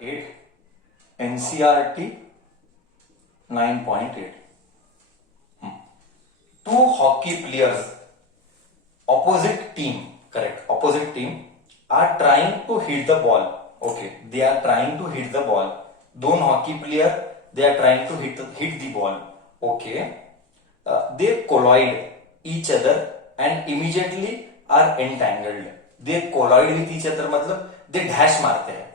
8 NCRT 9.8. Two hockey players, opposite team, correct, opposite team are trying to hit the ball. Okay, they are trying to hit the ball. दोन hockey player they are trying to hit the ball. Okay, they collide each other and immediately are entangled. They collide with each other मतलब they dash मारते हैं.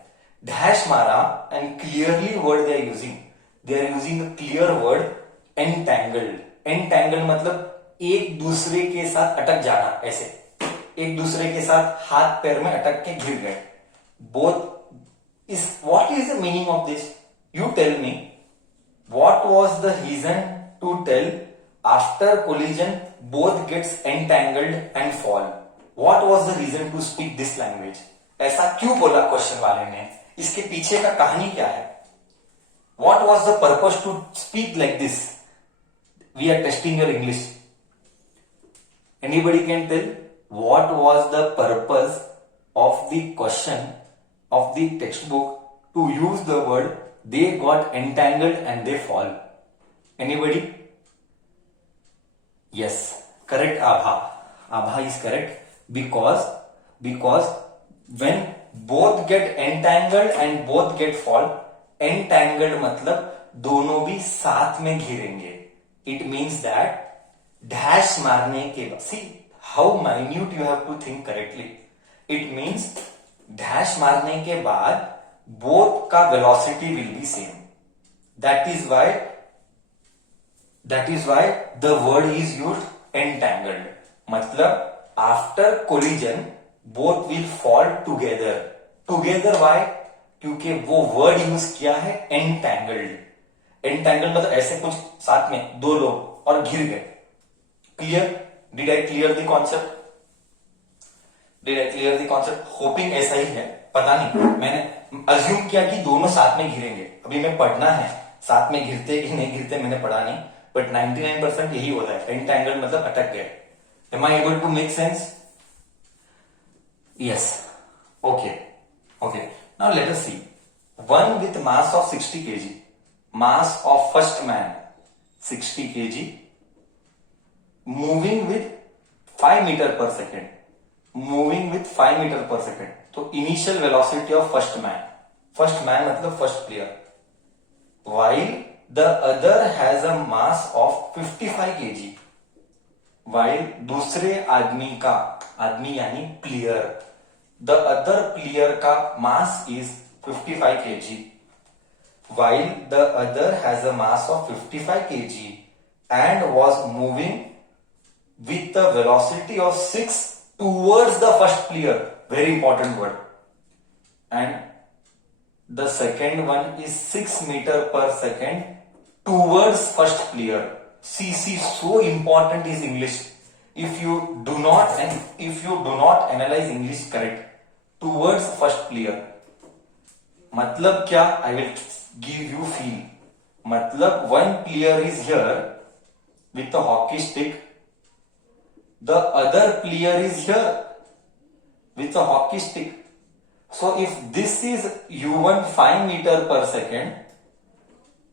Dash मारा and clearly word they are using. They are using a clear word entangled. Entangled मतलब एक दूसरे के साथ अटक जाना, ऐसे एक दूसरे के साथ हाथ पैर में अटक के गिर गए. Both is what is the meaning of this? You tell me. What was the reason to tell after collision both gets entangled and fall? What was the reason to speak this language? ऐसा क्यों बोला question वाले ने? इसके पीछे का कहानी क्या है? What was the purpose to speak like this? We are testing your English. Anybody can tell what was the purpose of the question of the textbook to use the word they got entangled and they fall? Anybody? Yes, correct. Abha is correct because when both get entangled and both get fall, entangled मतलब दोनों भी साथ में घिरेंगे. It means that dash मारने के बाद, see how minute you have to think correctly. It means dash मारने के बाद both का velocity will be same. That is why the word is used entangled. मतलब after collision both will fall together. Together why? क्योंकि वो word use किया है entangled. Entangled मतलब ऐसे कुछ साथ में दो लोग और घिर गए. Clear? Did I clear the concept? Hoping ऐसा ही है. पता नहीं, मैंने अज्यूम किया कि दोनों साथ में घिरेंगे. अभी मैं पढ़ना है साथ में घिरते कि नहीं घिरते मैंने पढ़ा नहीं, बट 99% यही होता है. एंटैंगल्ड मतलब अटक गए. Am I able to make sense? Yes. Okay. Now let us see. One with mass of 60 kg. Mass of first man 60 kg. Moving with 5 meter per second. तो initial velocity of first man मतलब first player. While the other has a mass of 55 kg. While दूसरे आदमी यानी player, the other player का mass is 55 kg. While the other has a mass of 55 kg and was moving with the velocity of 6 towards the first player. Very important word. And the second one is 6 meter per second towards first player. See, so important is English. If you do not analyze English correct, towards first player मतलब क्या? I will give you feel. मतलब one player is here with a hockey stick, the other player is here with a hockey stick. So if this is u1 5 meter per second,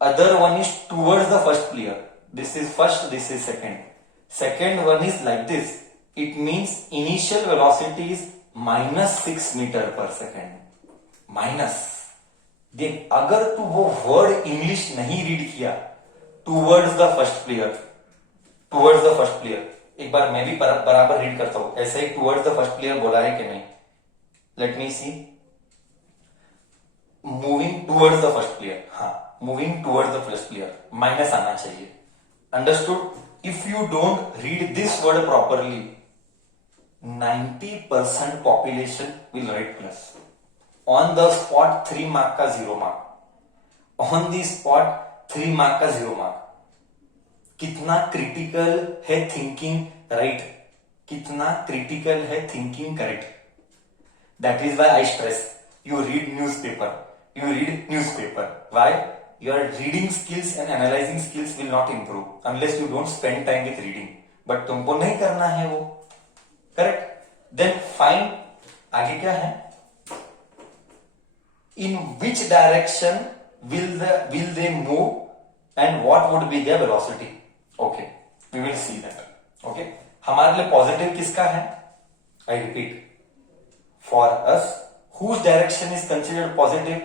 other one is towards the first player. This is first, this is second. Second one is like this. It means initial velocity is minus 6 meter per second. Minus. देख, अगर तू वो word English नहीं read किया, towards the first player, एक बार मैं भी बराबर रीड करता हूं. ऐसे ही टूवर्ड्स द फर्स्ट प्लेयर बोला है कि नहीं? Let me see. Moving towards the first player. हाँ, moving towards the first player. Minus आना चाहिए. Understood? If you don't read this word properly, 90% population will write plus. On the spot 3 mark का 0 mark. On the spot 3 mark का 0 mark. कितना critical है thinking right, कितना critical है thinking correct. That is why I stress you read newspaper. Why? Your reading skills and analyzing skills will not improve unless you don't spend time with reading. But तुमको नहीं करना है वो. Correct. Then find, आगे क्या है? in which direction will they move and what would be their velocity. Okay, we will see that. Okay, हमारे लिए पॉजिटिव किसका है? I repeat, for us whose direction is considered positive,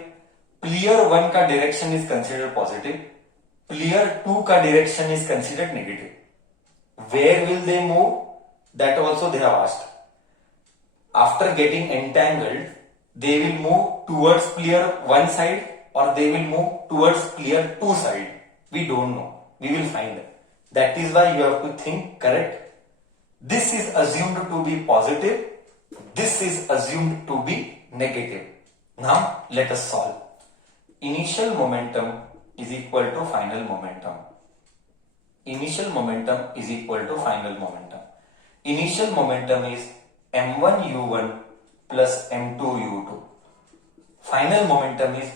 player 1 का direction is considered positive, player 2 का direction is considered negative. Where will they move? That also they have asked. After getting entangled, they will move towards player 1 side or they will move towards player 2 side. We don't know. We will find it. That is why you have to think correct. This is assumed to be positive. This is assumed to be negative. Now let us solve. Initial momentum is equal to final momentum. Initial momentum is equal to final momentum. Initial momentum is m1 u1 plus m2 u2. Final momentum is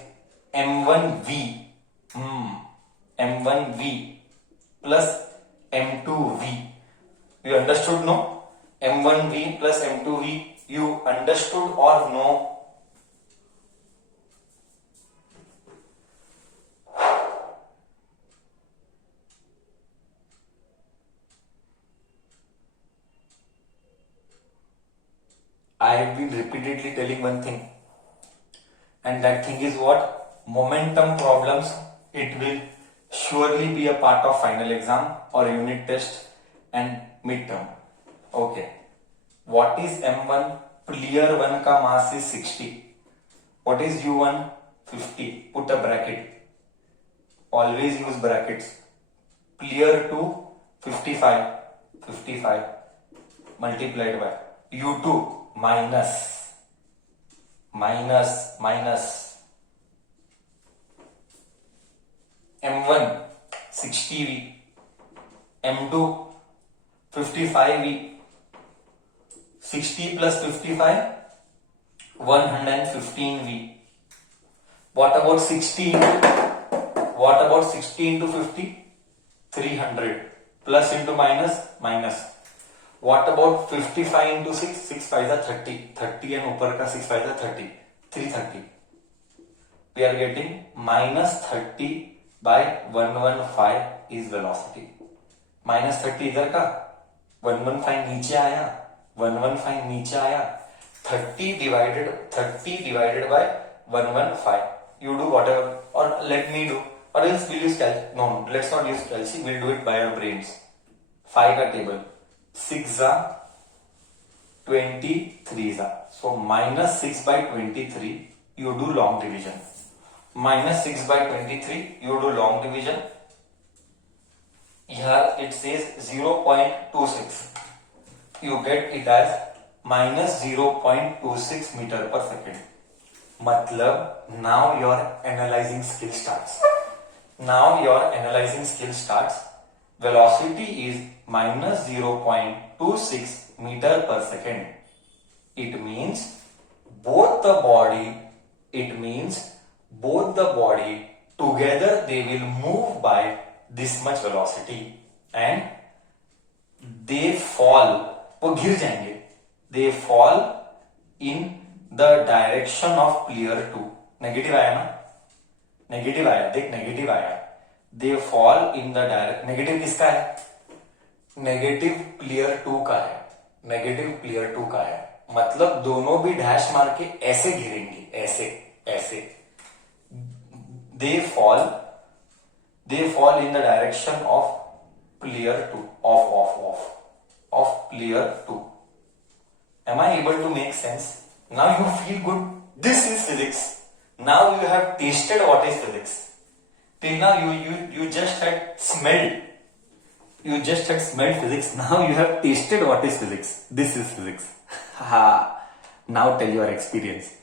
m1 v m1 v plus m2 v. You understood, no? m1 v plus m2 v. You understood or no? I have been repeatedly telling one thing, and that thing is what? Momentum problems. It will surely be a part of final exam or unit test and midterm. Okay, what is m1? Player 1 का mass is 60. What is u1? 50. Put a bracket. Always use brackets. Player 2 55 multiplied by u2 minus m1 60v, m2 55v. 60 plus 55 115v. What about 60 into 50? 300. Plus into minus. What about 55 into 6? 6 5 are 30. 30 and ऊपर का 6 5 are 30. 330. We are getting minus 30 by 115 is velocity. Minus 30 इधर का, 115 नीचे आया, 30 divided by 115. You do whatever, or let me do, or else we'll use calc. No, let's not use calc. We'll do it by our brains. 5 का table. 6 23 so minus 6 by 23 you do long division. Minus 6 by 23 you do long division. Here it says 0.26. You get it as minus 0.26 meter per second. Matlab now your analyzing skill starts. Velocity is minus 0.26 meter per second. It means both the body together they will move by this much velocity and they fall. वो गिर जाएंगे. They fall in the direction of player 2. Negative आया ना? Negative आया, देख negative आया. They fall in the direction. Negative किसका है? नेगेटिव प्लेयर 2 का है. मतलब दोनों भी डैश मार के ऐसे गिरेंगे, ऐसे. They fall in the direction of player 2. Of player 2. Am I able to make sense? Now you feel good. This is physics. Now you have tasted what is physics. Till now you just had smelled. You just had smelled physics. Now you have tasted what is physics. This is physics. Now tell your experience.